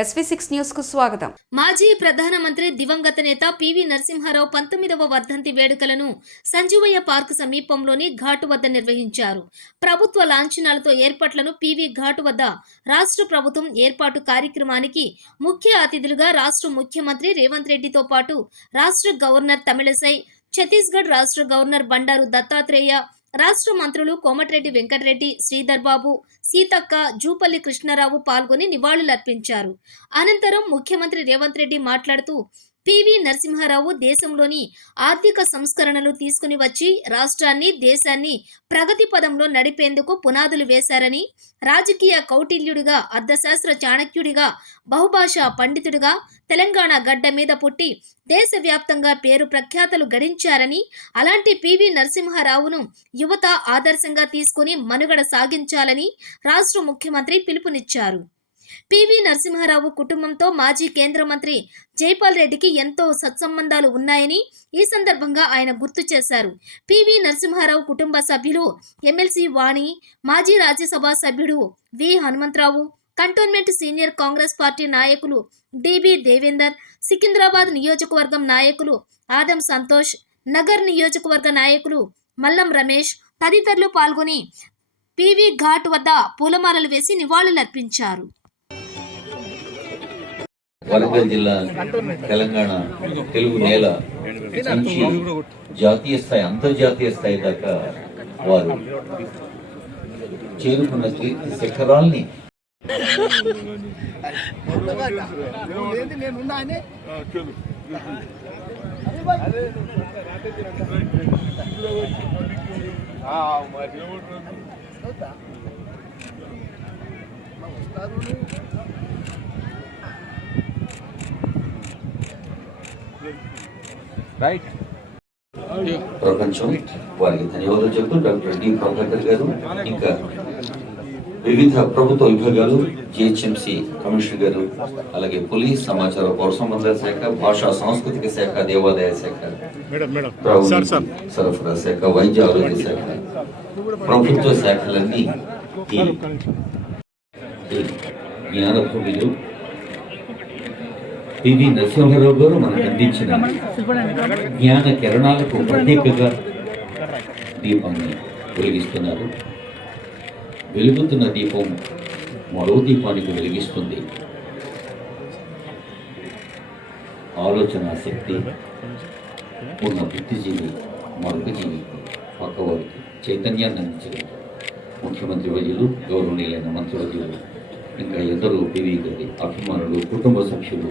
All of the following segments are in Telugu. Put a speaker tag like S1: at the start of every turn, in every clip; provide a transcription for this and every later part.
S1: ఎస్వీ సిక్స్ న్యూస్కు స్వాగతం.
S2: మాజీ ప్రధానమంత్రి దివంగత నేత పివి నరసింహారావు పంతొమ్మిదవ వర్ధంతి వేడుకలను సంజీవయ్య పార్క్ సమీపంలోని ఘాటు వద్ద నిర్వహించారు. ప్రభుత్వ లాంఛనాలతో ఏర్పాట్లను పివి ఘాటు వద్ద రాష్ట్ర ప్రభుత్వం ఏర్పాటు కార్యక్రమానికి ముఖ్య అతిథులుగా రాష్ట్ర ముఖ్యమంత్రి రేవంత్ రెడ్డితో పాటు రాష్ట్ర గవర్నర్ తమిళసై ఛత్తీస్గఢ్ రాష్ట్ర గవర్నర్ బండారు దత్తాత్రేయ రాష్ట్ర మంత్రులు కోమటిరెడ్డి వెంకటరెడ్డి శ్రీధర్ బాబు సీతక్క జూపల్లి కృష్ణారావు పాల్గొని నివాళులర్పించారు. అనంతరం ముఖ్యమంత్రి రేవంత్ రెడ్డి మాట్లాడుతూ పివి నరసింహారావు దేశంలోని ఆర్థిక సంస్కరణలు తీసుకుని వచ్చి రాష్ట్రాన్ని దేశాన్ని ప్రగతి పదంలో నడిపేందుకు పునాదులు వేశారని రాజకీయ కౌటిల్యుడిగా అర్థశాస్త్ర చాణక్యుడిగా బహుభాషా పండితుడిగా తెలంగాణ గడ్డ మీద పుట్టి దేశవ్యాప్తంగా పేరు ప్రఖ్యాతలు గడించారని అలాంటి పివి నరసింహారావును యువత ఆదర్శంగా తీసుకుని మనుగడ సాగించాలని రాష్ట్ర ముఖ్యమంత్రి పిలుపునిచ్చారు. పివి నరసింహారావు కుటుంబంతో మాజీ కేంద్ర మంత్రి జైపాల్ రెడ్డికి ఎంతో సత్సంబంధాలు ఉన్నాయని ఈ సందర్భంగా ఆయన గుర్తు చేశారు. పివి నరసింహారావు కుటుంబ సభ్యులు ఎమ్మెల్సీ వాణి మాజీ రాజ్యసభ సభ్యుడు V. Hanumantha Rao cantonment senior Congress party నాయకులు డిబి దేవేందర్ సికింద్రాబాద్ నియోజకవర్గం నాయకులు ఆదం సంతోష్ నగర్ నియోజకవర్గ నాయకులు మల్లం రమేష్ తదితరులు పాల్గొని పివి ఘాట్ వద్ద పూలమాలలు వేసి నివాళులర్పించారు.
S3: వరంగల్ జిల్లా తెలంగాణ తెలుగు నేల నుంచి జాతీయ స్థాయి అంతర్జాతీయ స్థాయి దాకా వారు చేరుకున్న కీర్తి శిఖరాల్ని ప్రపంచం వారికి ధన్యవాదాలు చెప్తూ డాక్టర్ డి ప్రభాకర్ గారు ఇంకా వివిధ ప్రభుత్వ విభాగాలు జిహెచ్ఎంసి కమిషనర్ గారు అలాగే పోలీస్ సమాచార పౌర సంబంధాల శాఖ భాషా సాంస్కృతిక శాఖ దేవాదాయ శాఖ సరఫరా శాఖ వైద్య ఆరోగ్య శాఖ ప్రభుత్వ శాఖలన్నీ జ్ఞానభూమిలో పివి నరసింహారావు గారు మనకు అందించిన జ్ఞాన కిరణాలకు ప్రత్యేకగా దీపాన్ని వెలిగిస్తున్నారు. వెలుగుతున్న దీపం మరో దీపానికి వెలిగిస్తుంది. ఆలోచన శక్తి ఉన్న బుద్ధిజీవి మరొక జీవి పక్కవారికి చైతన్యాన్ని అందించగలరు ముఖ్యమంత్రి వైద్యులు గౌరవనీయులైన మంత్రివర్యులు ఇంకా ఎందరో పివి గారి అభిమానులు కుటుంబ సభ్యులు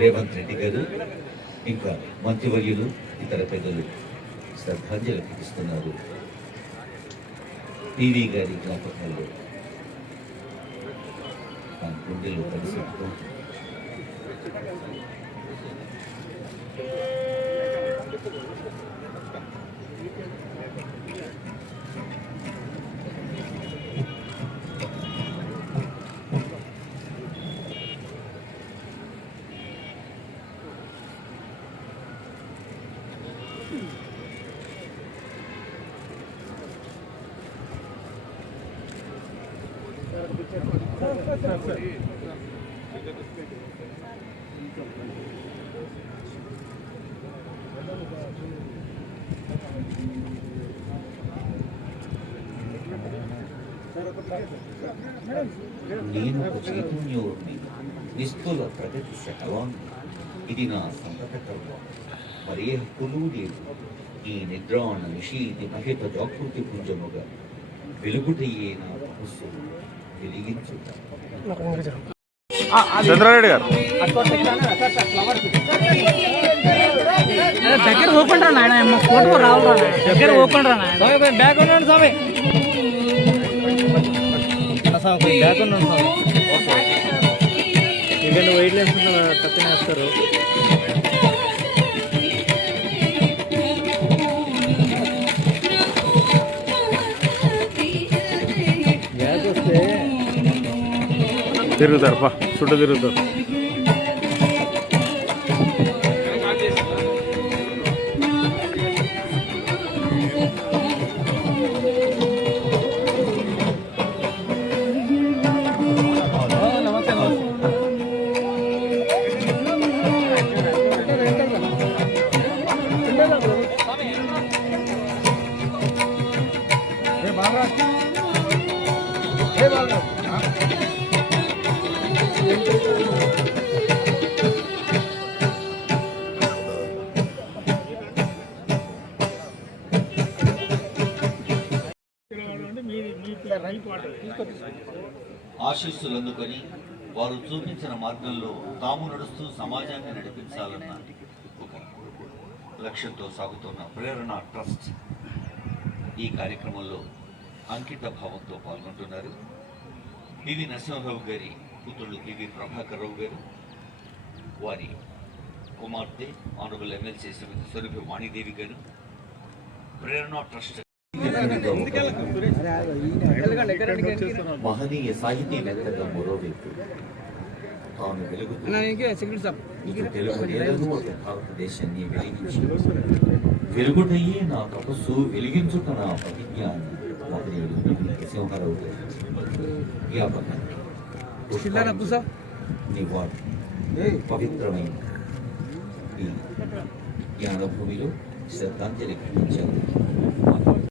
S3: రేవంత్ రెడ్డి గారు ఇంకా మంత్రివర్యులు ఇతర పెద్దలు శ్రద్ధాంజలి అర్పిస్తున్నారు. టీవీ గారి జ్ఞాపకాలు తన గుండెలో కలిసి నేను ఒక చైతన్యోర్మి నిస్థుల ప్రగతి శకలాన్ని ఇది నా సంతత కర్మ మరే హక్కులు లేదు ఈ నిద్రాణ నిషీది మహిత జాగృతి పుంజముగా వెలుగుటయే నా మనస్సు వెలిగించుతాను
S4: చంద్రారెడ్డి గారు.
S5: దగ్గర ఓపెన్ నాయన ఫోటో రావాలి దగ్గర ఓపెన్ రా నాయన. బ్యాక్ ఉన్నాడు స్వామి బ్యాక్ ఉన్నాడు స్వామి ఎందుకంటే వెయిట్ లెన్స్ తక్కువ వేస్తారు. ತಿರುಗುತ್ತಾರಪ್ಪ
S4: ಸುಟ್ಟು ತಿರುಗುತ್ತಾರೆ Hey, Barbara.
S5: Hey, Barbara.
S3: ఆశీస్సులు అందుకొని వారు చూపించిన మార్గంలో తాము నడుస్తూ సమాజాన్ని నడిపించాలన్న ఒక లక్ష్యంతో సాగుతున్న ప్రేరణ ట్రస్ట్ ఈ కార్యక్రమంలో అంకిత భావంతో పాల్గొంటున్నారు. పివి నరసింహరావు గారి కూతుళ్ళు పివి ప్రభాకర్ రావు గారు వారి కుమార్తె ఆనరబుల్ ఎమ్మెల్సీ శ్రీమతి స్వరూపి వాణిదేవి గారు. ప్రేరణ ట్రస్ట్
S5: సిగరెట్ సార్
S3: ఇది తెలుగు నేలను ఒక భారతదేశాన్ని వెలిగించి. వెలుగుటయ్యే నా తపస్సు వెలిగించుట నా ప్రతిజ్ఞ నరసింహారావు గారి జ్ఞాపకాన్ని నివాళి పవిత్రమైన ఈ జ్ఞానభూమిలో శ్రద్ధాంజలి ఘటించారు